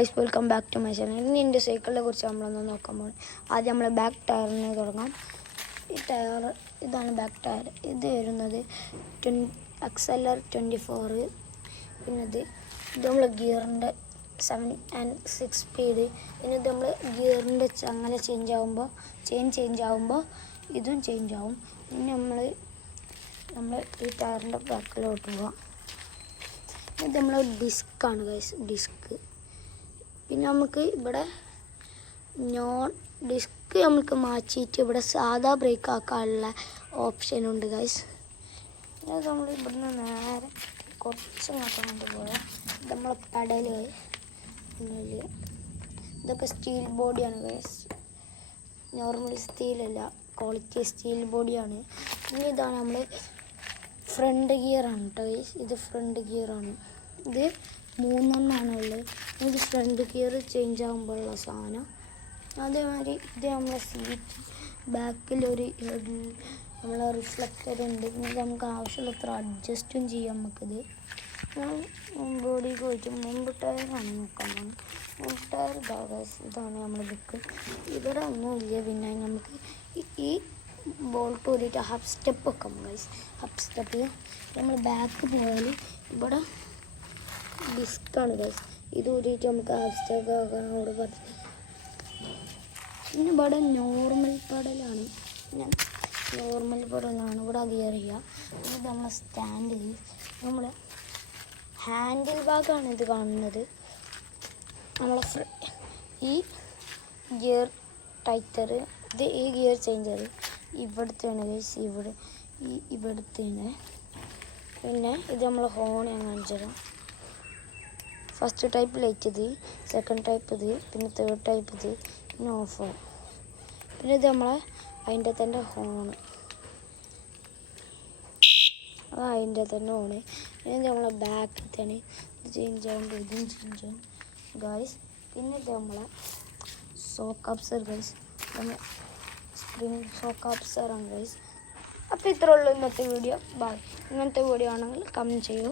Guys welcome back to my channel. ഇനി എൻ്റെ സൈക്കിളിനെ കുറിച്ച് നമ്മളൊന്ന് നോക്കാൻ പോകും. ആദ്യം നമ്മൾ ബാക്ക് ടയറിന് തുടങ്ങാം. ഈ ടയർ ഇതാണ് ബാക്ക് ടയർ. ഇത് വരുന്നത് XLR 24. പിന്നെ ഇത് നമ്മൾ ഗിയറിൻ്റെ 7 and 6 സ്പീഡ്. പിന്നെ ഇത് നമ്മൾ ഗിയറിൻ്റെ അങ്ങനെ ചേഞ്ച് ആകുമ്പോൾ ഇതും ചേഞ്ച് ആവും. പിന്നെ നമ്മൾ ഈ ടയറിൻ്റെ ബാക്കിലോട്ട് പോവാം. ഇത് നമ്മൾ ഡിസ്ക്കാണ് ഗൈസ്, ഡിസ്ക്. പിന്നെ നമുക്ക് ഇവിടെ ഡിസ്ക് നമുക്ക് മാറ്റിയിട്ട് ഇവിടെ സാധാ ബ്രേക്ക് ആക്കാനുള്ള ഓപ്ഷൻ ഉണ്ട് ഗൈസ്. ഇത് നമ്മൾ ഇവിടുന്ന് നേരെ കുറച്ച് മാത്രം കൊണ്ടുപോയാൽ നമ്മളെ പെഡല് ഇതൊക്കെ സ്റ്റീൽ ബോഡിയാണ് ഗൈസ്. നോർമൽ സ്റ്റീലല്ല, ക്വാളിറ്റി സ്റ്റീൽ ബോഡിയാണ്. ഇനി ഇതാണ് നമ്മൾ ഫ്രണ്ട് ഗിയറാണ് കേട്ടോ ഗൈസ്. ഇത് ഫ്രണ്ട് ഗിയറാണ്. ഇത് 3 ഉള്ളത്. ഇത് ഫ്രണ്ട് ഗിയർ ചേഞ്ച് ആകുമ്പോഴുള്ള സാധനം. അതേമാതിരി ഇത് നമ്മളെ സീറ്റ് ബാക്കിലൊരു നമ്മളെ റിഫ്ലക്റ്റർ ഉണ്ട്. പിന്നെ നമുക്ക് ആവശ്യമുള്ളത്ര അഡ്ജസ്റ്റും ചെയ്യാം. നമുക്കിത് ബോഡിക്ക് പോയിട്ട് മുമ്പ് ടയറാണ് നോക്കാൻ പോകുന്നത്. മുമ്പ് ടയർ ഇതാണ് നമ്മുടെ ബുക്ക്. ഇവിടെ ഒന്നുമില്ല. പിന്നെ നമുക്ക് ഈ ബോൾട്ട് കൂടിയിട്ട് ഹബ് സ്റ്റെപ്പ് വെക്കാം ഗൈസ്. ഹബ് സ്റ്റെപ്പ് നമ്മൾ ബാക്ക് പോയാൽ ഇവിടെ ഡിസ്ക്കാണ് ഗൈസ്. ഇത് കൂടിയിട്ട് നമുക്ക് ഹബ് സ്റ്റെപ്പ് ആക്കാനോട് പറഞ്ഞു. പിന്നെ ഇവിടെ നോർമൽ പെഡലാണ്. ഇവിടെ ഗിയർ ചെയ്യുക. ഇത് നമ്മളെ സ്റ്റാൻഡ്, നമ്മൾ ഹാൻഡിൽ ഭാഗമാണ് ഇത് കാണുന്നത്. നമ്മളെ ഈ ഗിയർ ടൈറ്റർ, ഇത് ഈ ഗിയർ ചേഞ്ചർ ഇവിടുത്തെയാണ് ഗൈസ്. ഇവിടുത്തെയാണ്. പിന്നെ ഇത് നമ്മളെ ഹോൺ ഞാൻ കാണിച്ചു തരാം. ഫസ്റ്റ് ടൈപ്പ് ലൈറ്റ് ഇത്, സെക്കൻഡ് ടൈപ്പ് ഇത്, പിന്നെ തേർഡ് ടൈപ്പ് ഇത്, പിന്നെ ഓഫ് ആവും. പിന്നെ ഇത് നമ്മളെ അതിൻ്റെ തന്നെ ഹോണ്, അതിൻ്റെ തന്നെ ഹോണ്. പിന്നെ ഇത് നമ്മളെ ബാക്കിൽ തന്നെ ഇത് ചേഞ്ച് ആകുമ്പോൾ ഇതും ചേഞ്ച് ആകും ഗൈസ്. പിന്നെ ഇത് നമ്മളെ shock absorber guys, spring shock അബ്സറാണ് ഗൈസ്. അപ്പോൾ ഇത്രേ ഉള്ളൂ ഇന്നത്തെ വീഡിയോ. ബൈ. ഇങ്ങനത്തെ വീഡിയോ ആണെങ്കിൽ കമൻറ്റ് ചെയ്യൂ.